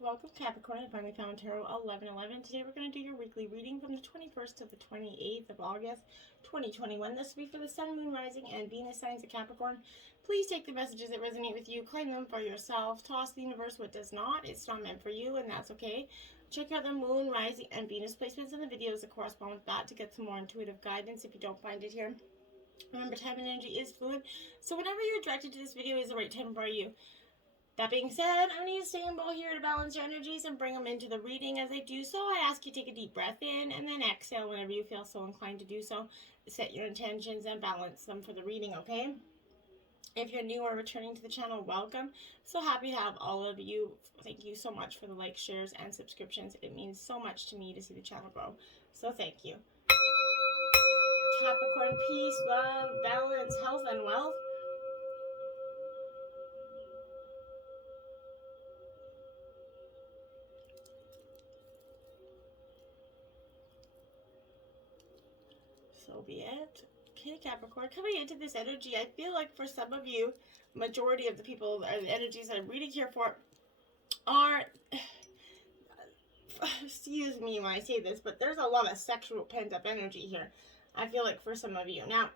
Welcome Capricorn. I finally found Tarot 1111. Today we're going to do your weekly reading from the 21st to the 28th of August 2021. This will be for the Sun, Moon, Rising, and Venus signs of Capricorn. Please take the messages that resonate with you, claim them for yourself, toss the universe what does not. It's not meant for you, and that's okay. Check out the Moon, Rising, and Venus placements in the videos that correspond with that to get some more intuitive guidance if you don't find it here. Remember, time and energy is fluid, so whenever you're directed to this video is the right time for you. That being said, I'm going to use Sambo here to balance your energies and bring them into the reading. As I do so, I ask you to take a deep breath in and then exhale whenever you feel so inclined to do so. Set your intentions and balance them for the reading, okay? If you're new or returning to the channel, welcome. So happy to have all of you. Thank you so much for the likes, shares, and subscriptions. It means so much to me to see the channel grow. So thank you. Capricorn, peace, love, balance, health, and wealth. So be it. Okay, Capricorn, coming into this energy, I feel like for some of you, majority of the people or the energies that I'm reading here for are, excuse me when I say this, but there's a lot of sexual pent-up energy here. I feel like for some of you. Now,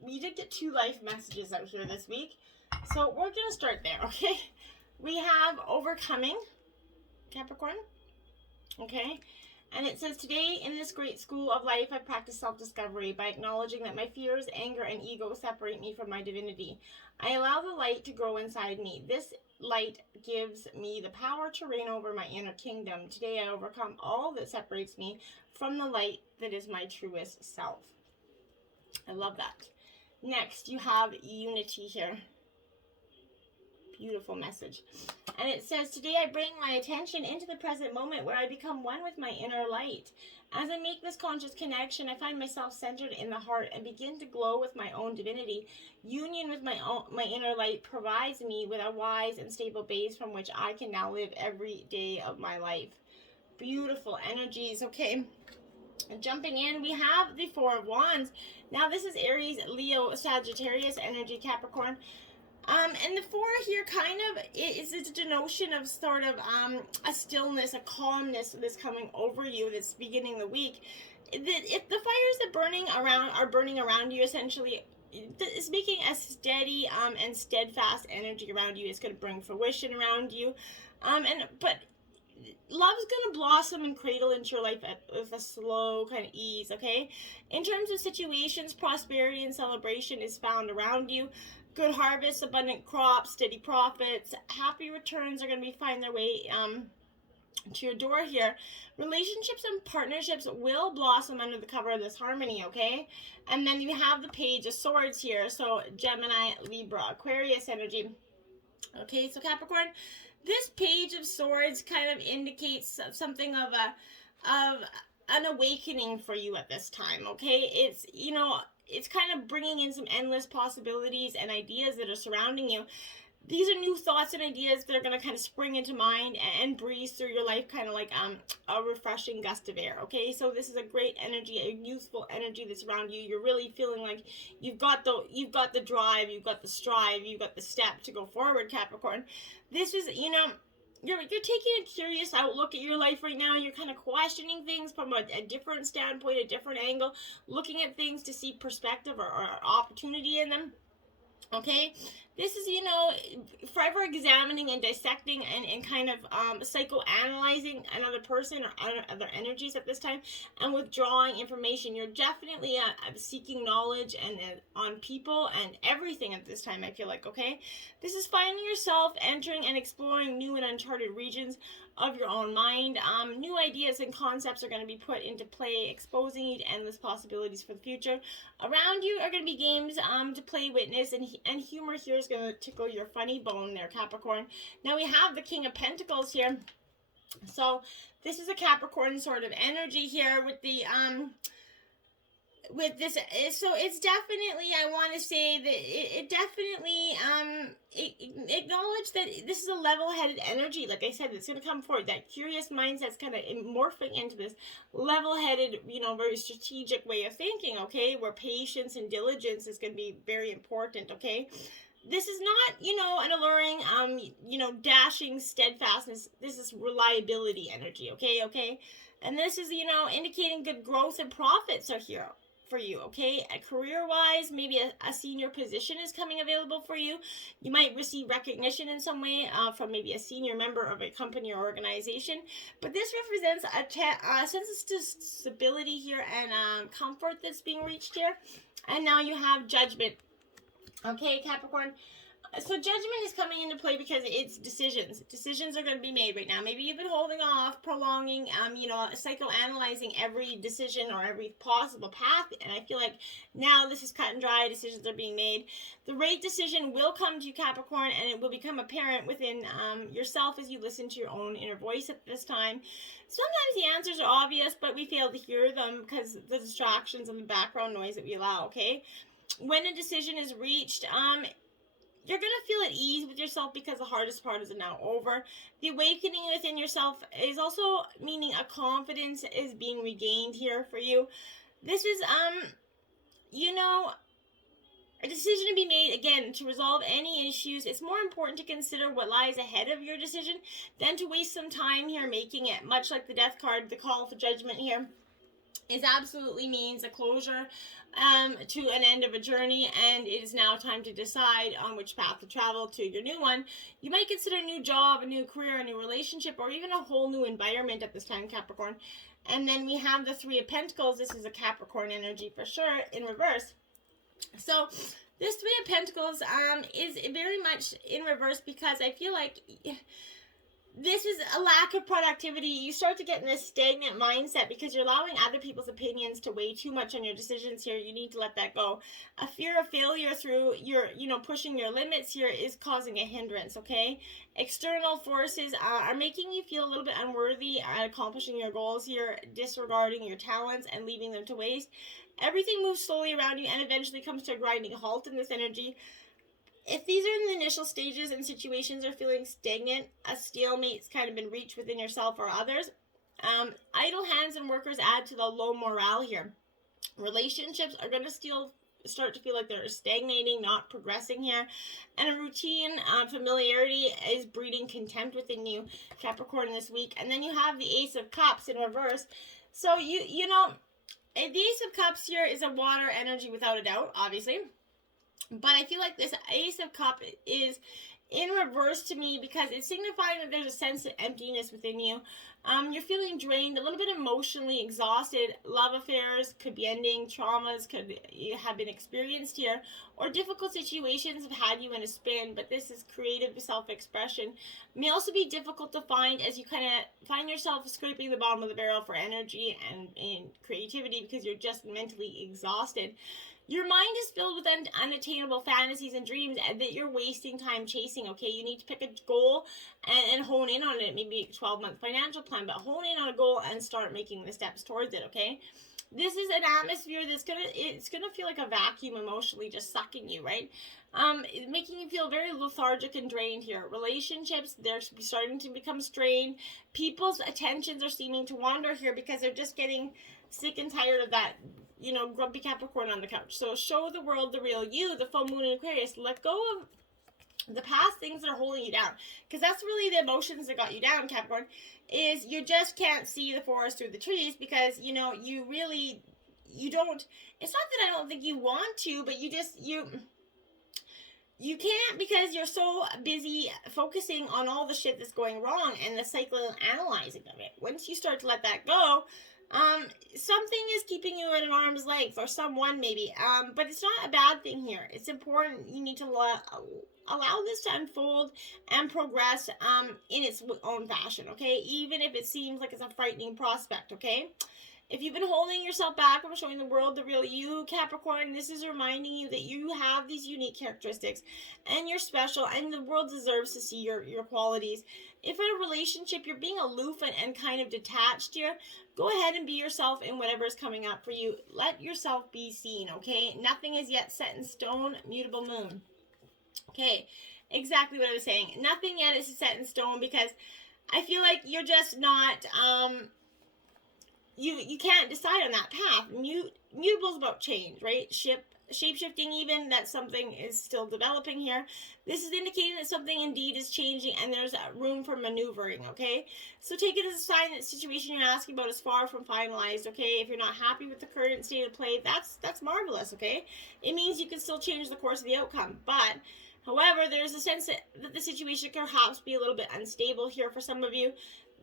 we did get 2 life messages out here this week, so we're going to start there, okay? We have overcoming, Capricorn, okay? And it says, today in this great school of life, I practice self-discovery by acknowledging that my fears, anger, and ego separate me from my divinity. I allow the light to grow inside me. This light gives me the power to reign over my inner kingdom. Today I overcome all that separates me from the light that is my truest self. I love that. Next, you have unity here. Beautiful message. And it says, today I bring my attention into the present moment where I become one with my inner light. As I make this conscious connection, I find myself centered in the heart and begin to glow with my own divinity. Union with my inner light provides me with a wise and stable base from which I can now live every day of my life. Beautiful energies. Okay. Jumping in, we have the 4 of Wands. Now this is Aries, Leo, Sagittarius energy, Capricorn. And the 4 here kind of is a denotion of sort of a stillness, a calmness that's coming over you that's beginning the week. If the fires that are burning around you, essentially, it's making a steady and steadfast energy around you. It's going to bring fruition around you. But love's going to blossom and cradle into your life with a slow kind of ease, okay? In terms of situations, prosperity and celebration is found around you. Good harvest, abundant crops, steady profits, happy returns are going to be finding their way to your door here. Relationships and partnerships will blossom under the cover of this harmony, okay? And then you have the Page of Swords here. So Gemini, Libra, Aquarius energy. Okay, so Capricorn, this Page of Swords kind of indicates something of an awakening for you at this time, okay? It's, you know, it's kind of bringing in some endless possibilities and ideas that are surrounding you. These are new thoughts and ideas that are going to kind of spring into mind and breeze through your life, kind of like a refreshing gust of air, okay? So this is a great energy, a youthful energy that's around you. You're really feeling like you've got the drive, you've got the strive, you've got the step to go forward, Capricorn. This is, you know, you're taking a curious outlook at your life right now. You're kind of questioning things from a different standpoint, a different angle, looking at things to see perspective or opportunity in them. Okay, this is, you know, forever examining and dissecting and kind of psychoanalyzing another person or other energies at this time and withdrawing information. You're definitely seeking knowledge and on people and everything at this time, I feel like, okay? This is finding yourself entering and exploring new and uncharted regions of your own mind. New ideas and concepts are going to be put into play, exposing you to endless possibilities for the future. Around you are going to be games to play, witness, and humor here is going to tickle your funny bone there, Capricorn. Now we have the King of Pentacles here. So this is a Capricorn sort of energy here with the with this. So it's definitely, I want to say that it definitely acknowledge that this is a level-headed energy. Like I said, it's going to come forward. That curious mindset's kind of morphing into this level-headed, you know, very strategic way of thinking, okay, where patience and diligence is going to be very important, okay? this is not, you know, an alluring, you know, dashing steadfastness. This is reliability energy, okay? And this is, you know, indicating good growth and profits are here for you, okay? Career-wise, maybe a senior position is coming available for you. You might receive recognition in some way from maybe a senior member of a company or organization. But this represents a sense of stability here and comfort that's being reached here. And now you have Judgment. Okay, Capricorn. So Judgment is coming into play because it's decisions. Decisions are going to be made right now. Maybe you've been holding off, prolonging, you know, psychoanalyzing every decision or every possible path. And I feel like now this is cut and dry. Decisions are being made. The right decision will come to you, Capricorn, and it will become apparent within yourself as you listen to your own inner voice at this time. Sometimes the answers are obvious, but we fail to hear them because of the distractions and the background noise that we allow, okay? When a decision is reached, you're going to feel at ease with yourself because the hardest part is now over. The awakening within yourself is also meaning a confidence is being regained here for you. This is, you know, a decision to be made, again, to resolve any issues. It's more important to consider what lies ahead of your decision than to waste some time here making it. Much like the Death card, the call for judgment here is absolutely means a closure to an end of a journey, and it is now time to decide on which path to travel to your new one. You might consider a new job, a new career, a new relationship, or even a whole new environment at this time, Capricorn. And then we have the Three of Pentacles. This is a Capricorn energy for sure in reverse. So this Three of Pentacles is very much in reverse because I feel like this is a lack of productivity. You start to get in this stagnant mindset because you're allowing other people's opinions to weigh too much on your decisions here. You need to let that go. A fear of failure through your, you know, pushing your limits here is causing a hindrance, okay? External forces are making you feel a little bit unworthy at accomplishing your goals here, disregarding your talents and leaving them to waste. Everything moves slowly around you and eventually comes to a grinding halt in this energy. If these are in the initial stages and situations are feeling stagnant, a stalemate's kind of been reached within yourself or others, idle hands and workers add to the low morale here. Relationships are going to start to feel like they're stagnating, not progressing here. And a routine, familiarity is breeding contempt within you, Capricorn, this week. And then you have the Ace of Cups in reverse. So, you know, the Ace of Cups here is a water energy without a doubt, obviously. But I feel like this Ace of Cups is in reverse to me because it's signifying that there's a sense of emptiness within you. You're feeling drained, a little bit emotionally exhausted. Love affairs could be ending. Traumas could have been experienced here. Or difficult situations have had you in a spin. But this is creative self-expression. May also be difficult to find as you kind of find yourself scraping the bottom of the barrel for energy and creativity because you're just mentally exhausted. Your mind is filled with unattainable fantasies and dreams that you're wasting time chasing, okay? You need to pick a goal and hone in on it. Maybe a 12-month financial plan, but hone in on a goal and start making the steps towards it, okay? This is an atmosphere that's it's gonna feel like a vacuum emotionally just sucking you, right? Making you feel very lethargic and drained here. Relationships, they're starting to become strained. People's attentions are seeming to wander here because they're just getting sick and tired of that, you know, grumpy Capricorn on the couch. So show the world the real you, the full moon in Aquarius. Let go of the past things that are holding you down. Because that's really the emotions that got you down, Capricorn, is you just can't see the forest through the trees because, you know, you don't, it's not that I don't think you want to, but you can't because you're so busy focusing on all the shit that's going wrong and the psychoanalyzing of it. Once you start to let that go, something is keeping you at an arm's length, or someone maybe, but it's not a bad thing here. It's important. You need to allow this to unfold and progress, in its own fashion, okay? Even if it seems like it's a frightening prospect, okay? If you've been holding yourself back from showing the world the real you, Capricorn, this is reminding you that you have these unique characteristics and you're special and the world deserves to see your qualities. If in a relationship you're being aloof and kind of detached here, go ahead and be yourself in whatever is coming up for you. Let yourself be seen, okay? Nothing is yet set in stone, mutable moon. Okay, exactly what I was saying. Nothing yet is set in stone because I feel like you're just not, you can't decide on that path. Mutable is about change, right? Ship shape-shifting even, that something is still developing here. This is indicating that something indeed is changing and there's room for maneuvering, okay? So take it as a sign that the situation you're asking about is far from finalized, okay? If you're not happy with the current state of play, that's marvelous, okay? It means you can still change the course of the outcome, but however, there's a sense that the situation can perhaps be a little bit unstable here for some of you.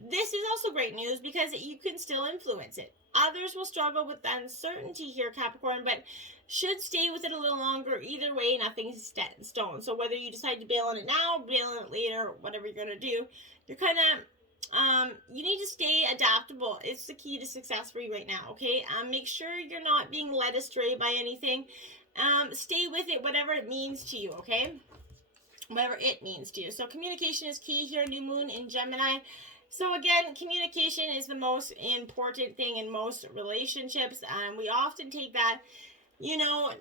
This is also great news because you can still influence it. Others will struggle with uncertainty here, Capricorn, but should stay with it a little longer. Either way, nothing's set in stone. So whether you decide to bail on it now, bail on it later, whatever you're going to do, you're kind of, you need to stay adaptable. It's the key to success for you right now, okay? Make sure you're not being led astray by anything. Stay with it, whatever it means to you, okay? Whatever it means to you. So communication is key here, new moon in Gemini. So again, communication is the most important thing in most relationships. We often take that, you know,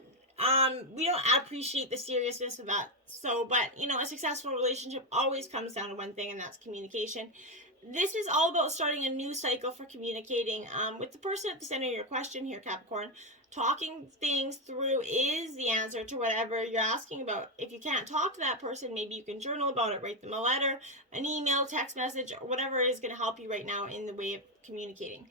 we don't appreciate the seriousness of that. So, but, you know, a successful relationship always comes down to one thing, and that's communication. This is all about starting a new cycle for communicating with the person at the center of your question here, Capricorn. Talking things through is the answer to whatever you're asking about. If you can't talk to that person, maybe you can journal about it, write them a letter, an email, text message, or whatever is going to help you right now in the way of communicating.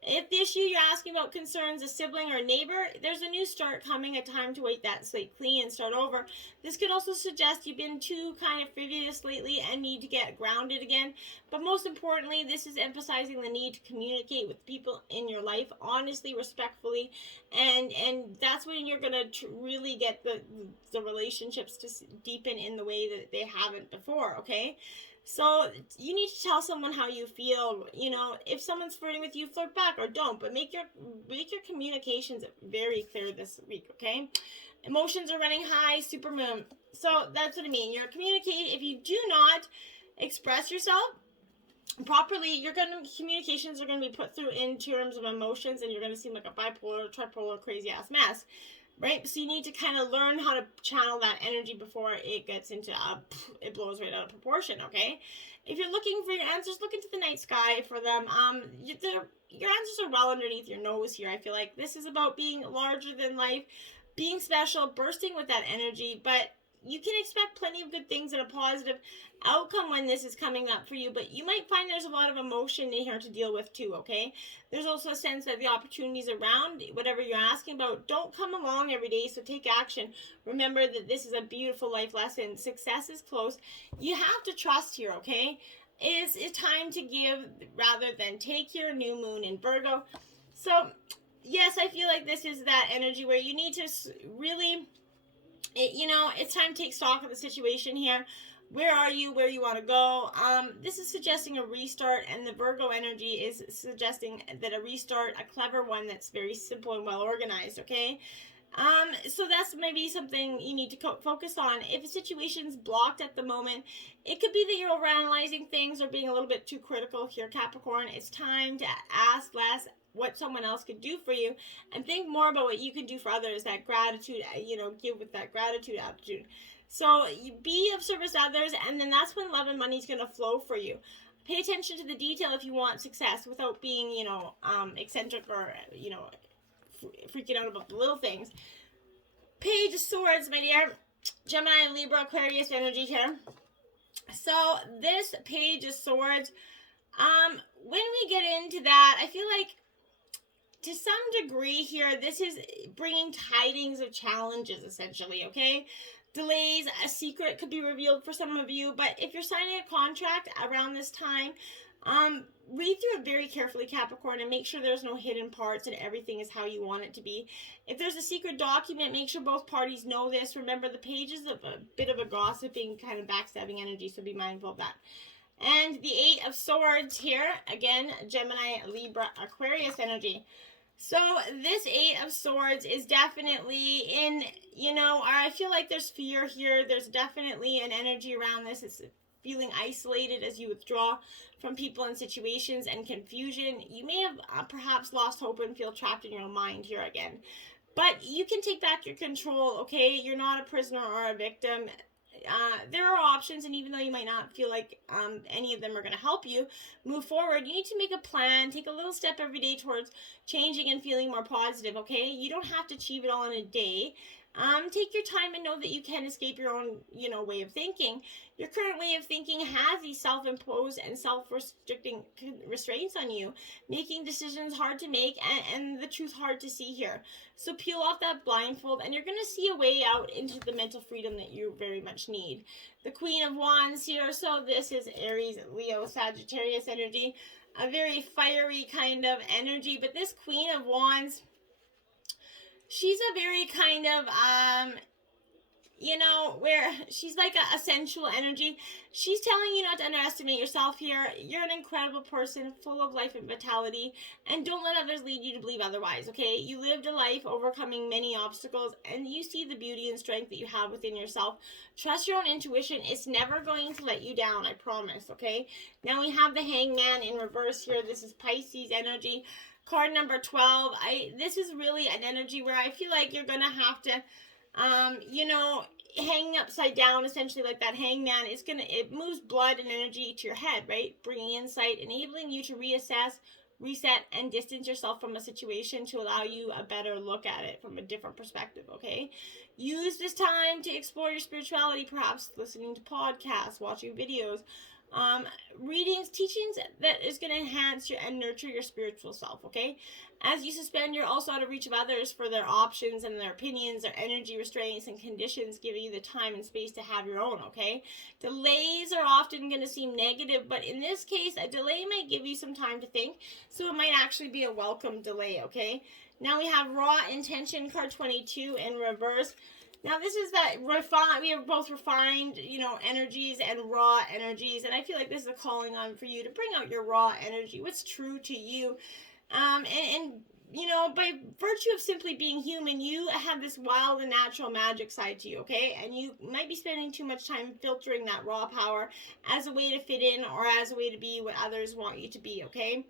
If the issue you're asking about concerns a sibling or a neighbor, there's a new start coming, a time to wipe that slate clean and start over. This could also suggest you've been too kind of frivolous lately and need to get grounded again. But most importantly, this is emphasizing the need to communicate with people in your life honestly, respectfully, and that's when you're going to really get the relationships to deepen in the way that they haven't before, okay? So you need to tell someone how you feel. You know, if someone's flirting with you, flirt back or don't. But make your communications very clear this week, okay? Emotions are running high, supermoon. So that's what I mean. You're communicating. If you do not express yourself properly, communications are going to be put through in terms of emotions, and you're going to seem like a bipolar, tripolar, crazy ass mess. Right? So you need to kind of learn how to channel that energy before it gets into, it blows right out of proportion, okay? If you're looking for your answers, look into the night sky for them. Your answers are well underneath your nose here. I feel like this is about being larger than life, being special, bursting with that energy, but you can expect plenty of good things and a positive outcome when this is coming up for you, but you might find there's a lot of emotion in here to deal with too, okay? There's also a sense that the opportunities around whatever you're asking about don't come along every day, so take action. Remember that this is a beautiful life lesson. Success is close. You have to trust here, okay? It's time to give rather than take here, new moon in Virgo. So, yes, I feel like this is that energy where you need to really... it's time to take stock of the situation here. Where are you? Where you want to go? This is suggesting a restart, and the Virgo energy is suggesting that a restart, a clever one that's very simple and well organized, okay? So that's maybe something you need to focus on. If a situation's blocked at the moment, it could be that you're overanalyzing things or being a little bit too critical here, Capricorn. It's time to ask less what someone else could do for you and think more about what you can do for others. That gratitude, give with that gratitude attitude. So you be of service to others, and then that's when love and money is going to flow for you. Pay attention to the detail if you want success without being, eccentric or, freaking out about the little things. Page of Swords, my dear. Gemini, Libra, Aquarius energy here. So this Page of Swords, when we get into that, I feel like to some degree here, this is bringing tidings of challenges, essentially, okay? Delays, a secret could be revealed for some of you, but if you're signing a contract around this time, read through it very carefully, Capricorn, and make sure there's no hidden parts and everything is how you want it to be. If there's a secret document, make sure both parties know this. Remember, the Page is a bit of a gossiping, kind of backstabbing energy, so be mindful of that. And the Eight of Swords here, again, Gemini, Libra, Aquarius energy. So this Eight of Swords is definitely in, I feel like there's fear here. There's definitely an energy around this. It's feeling isolated as you withdraw from people and situations, and confusion. You may have perhaps lost hope and feel trapped in your own mind here again. But you can take back your control, okay? You're not a prisoner or a victim. There are options, and even though you might not feel like any of them are going to help you move forward, you need to make a plan, take a little step every day towards changing and feeling more positive, okay? You don't have to achieve it all in a day. Take your time and know that you can escape your own, way of thinking. Your current way of thinking has these self-imposed and self-restricting restraints on you, making decisions hard to make and the truth hard to see here. So peel off that blindfold and you're going to see a way out into the mental freedom that you very much need. The Queen of Wands here, so this is Aries, Leo, Sagittarius energy, a very fiery kind of energy, but this Queen of Wands, she's a very kind of, where she's like a sensual energy. She's telling you not to underestimate yourself here. You're an incredible person, full of life and vitality, and don't let others lead you to believe otherwise, okay? You lived a life overcoming many obstacles, and you see the beauty and strength that you have within yourself. Trust your own intuition. It's never going to let you down, I promise, okay? Now we have the Hangman in reverse here. This is Pisces energy. Card number 12. This is really an energy where I feel like you're going to have to, hang upside down, essentially, like that hangman. It moves blood and energy to your head, right? Bringing insight, enabling you to reassess, reset, and distance yourself from a situation to allow you a better look at it from a different perspective, okay? Use this time to explore your spirituality, perhaps listening to podcasts, watching videos, readings, teachings that is going to enhance and nurture your spiritual self, okay? As you suspend, you're also out of reach of others for their options and their opinions, their energy restraints and conditions, giving you the time and space to have your own, okay? Delays are often going to seem negative, but in this case, a delay might give you some time to think, so it might actually be a welcome delay, okay? Now we have Raw Intention, card 22 in reverse. Now this is that we have both refined, energies and raw energies, and I feel like this is a calling on for you to bring out your raw energy, what's true to you, by virtue of simply being human, you have this wild and natural magic side to you, okay? And you might be spending too much time filtering that raw power as a way to fit in or as a way to be what others want you to be, okay?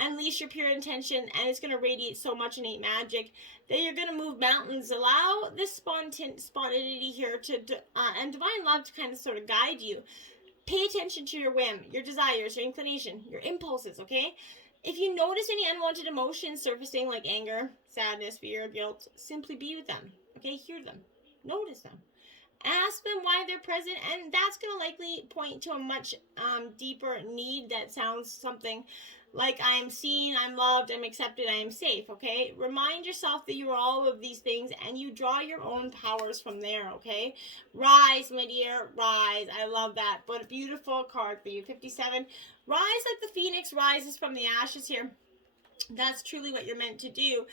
Unleash your pure intention, and it's going to radiate so much innate magic that you're going to move mountains. Allow this spontaneity here and divine love to kind of sort of guide you. Pay attention to your whim, your desires, your inclination, your impulses, okay? If you notice any unwanted emotions surfacing like anger, sadness, fear, guilt, simply be with them, okay? Hear them. Notice them. Ask them why they're present, and that's going to likely point to a much deeper need that sounds something like I am seen, I'm loved, I'm accepted, I am safe, okay? Remind yourself that you are all of these things, and you draw your own powers from there, okay? Rise, my dear, rise. I love that. But a beautiful card for you. 57. Rise like the phoenix rises from the ashes here. That's truly what you're meant to do.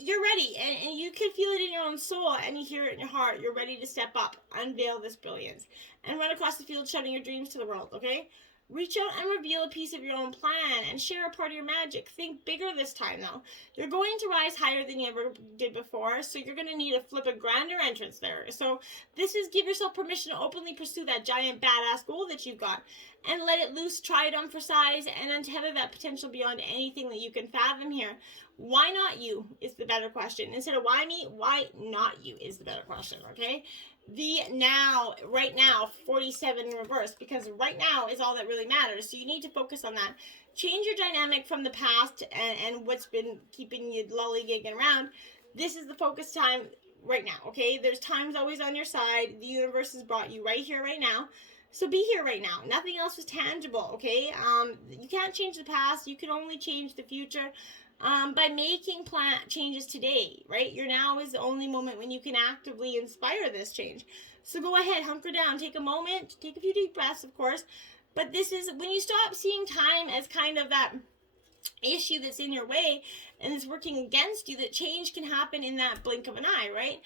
You're ready, and you can feel it in your own soul, and you hear it in your heart. You're ready to step up, unveil this brilliance, and run across the field shouting your dreams to the world, okay? Reach out and reveal a piece of your own plan and share a part of your magic. Think bigger this time, though. You're going to rise higher than you ever did before, so you're going to need to flip a grander entrance there. So this is give yourself permission to openly pursue that giant badass goal that you've got and let it loose, try it on for size, and untether that potential beyond anything that you can fathom here. Why not you is the better question. Instead of why me, why not you is the better question, okay? The now, right now, 47 in reverse, because right now is all that really matters. So you need to focus on that. Change your dynamic from the past and what's been keeping you lollygagging around. This is the focus time right now, okay? There's times always on your side. The universe has brought you right here, right now. So be here right now. Nothing else is tangible, okay? You can't change the past. You can only change the future. By making changes today, right? Your now is the only moment when you can actively inspire this change. So go ahead, hunker down, take a moment, take a few deep breaths, of course. But this is when you stop seeing time as kind of that issue that's in your way and is working against you, that change can happen in that blink of an eye, right?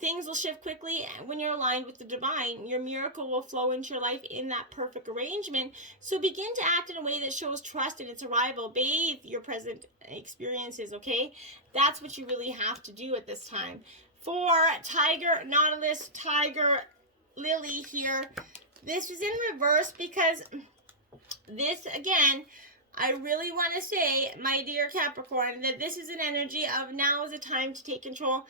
Things will shift quickly when you're aligned with the divine. Your miracle will flow into your life in that perfect arrangement. So begin to act in a way that shows trust in its arrival. Bathe your present experiences, okay? That's what you really have to do at this time. For Tiger, Nautilus, Tiger, Lily here, this is in reverse because this, again, I really want to say, my dear Capricorn, that this is an energy of now is a time to take control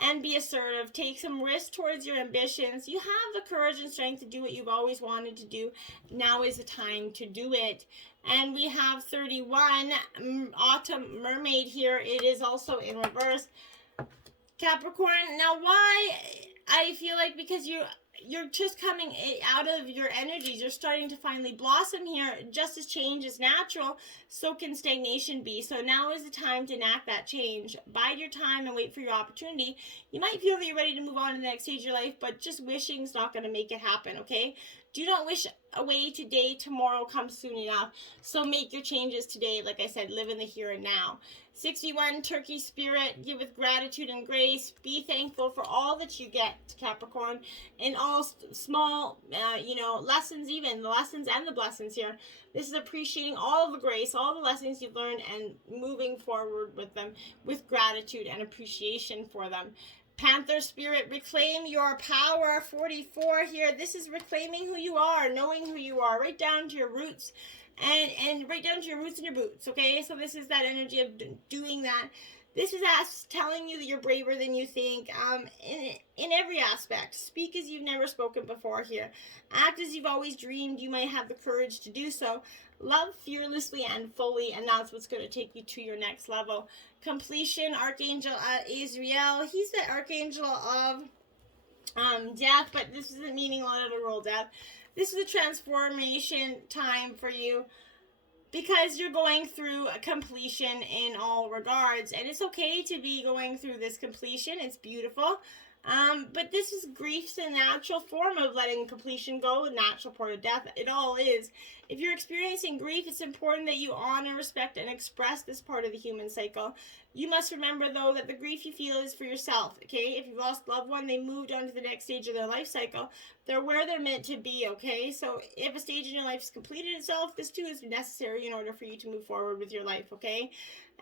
and be assertive. Take some risk towards your ambitions. You have the courage and strength to do what you've always wanted to do. Now is the time to do it. And we have 31, Autumn Mermaid here. It is also in reverse. Capricorn, now why? I feel like because you're just coming out of your energies. You're starting to finally blossom here. Just as change is natural, so can stagnation be. So now is the time to enact that change. Bide your time and wait for your opportunity. You might feel that you're ready to move on to the next stage of your life, but just wishing is not going to make it happen, okay? Do not wish away today. Tomorrow comes soon enough. So make your changes today. Like I said, live in the here and now. 61, Turkey Spirit, give with gratitude and grace. Be thankful for all that you get, Capricorn, and all small, lessons, even the lessons and the blessings here. This is appreciating all the grace, all the lessons you've learned, and moving forward with them with gratitude and appreciation for them. Panther Spirit, reclaim your power. 44 here. This is reclaiming who you are, knowing who you are, right down to your roots. And right down to your roots and your boots, okay? So this is that energy of doing that. This is us telling you that you're braver than you think, in every aspect. Speak as you've never spoken before here. Act as you've always dreamed. You might have the courage to do so. Love fearlessly and fully, and that's what's going to take you to your next level. Completion, Archangel Azrael. He's the Archangel of death, but this isn't meaning literal death. This is a transformation time for you because you're going through a completion in all regards. And it's okay to be going through this completion. It's beautiful. But this is grief's a natural form of letting completion go, a natural part of death. It all is. If you're experiencing grief, it's important that you honor, respect, and express this part of the human cycle. You must remember, though, that the grief you feel is for yourself, okay? If you've lost a loved one, they moved on to the next stage of their life cycle. They're where they're meant to be, okay? So if a stage in your life has completed itself, this too is necessary in order for you to move forward with your life, okay?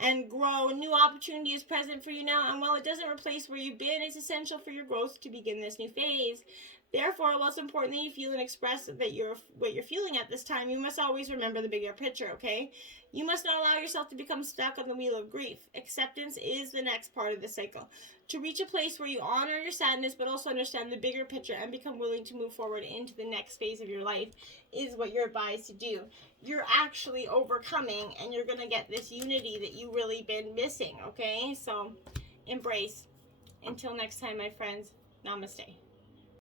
And grow. New opportunity is present for you now, and while it doesn't replace where you've been, it's essential for your growth to begin this new phase. Therefore, while it's important that you feel and express that what you're feeling at this time, you must always remember the bigger picture, okay? You must not allow yourself to become stuck on the wheel of grief. Acceptance is the next part of the cycle. To reach a place where you honor your sadness, but also understand the bigger picture and become willing to move forward into the next phase of your life is what you're advised to do. You're actually overcoming, and you're going to get this unity that you've really been missing, okay? So, embrace. Until next time, my friends, namaste.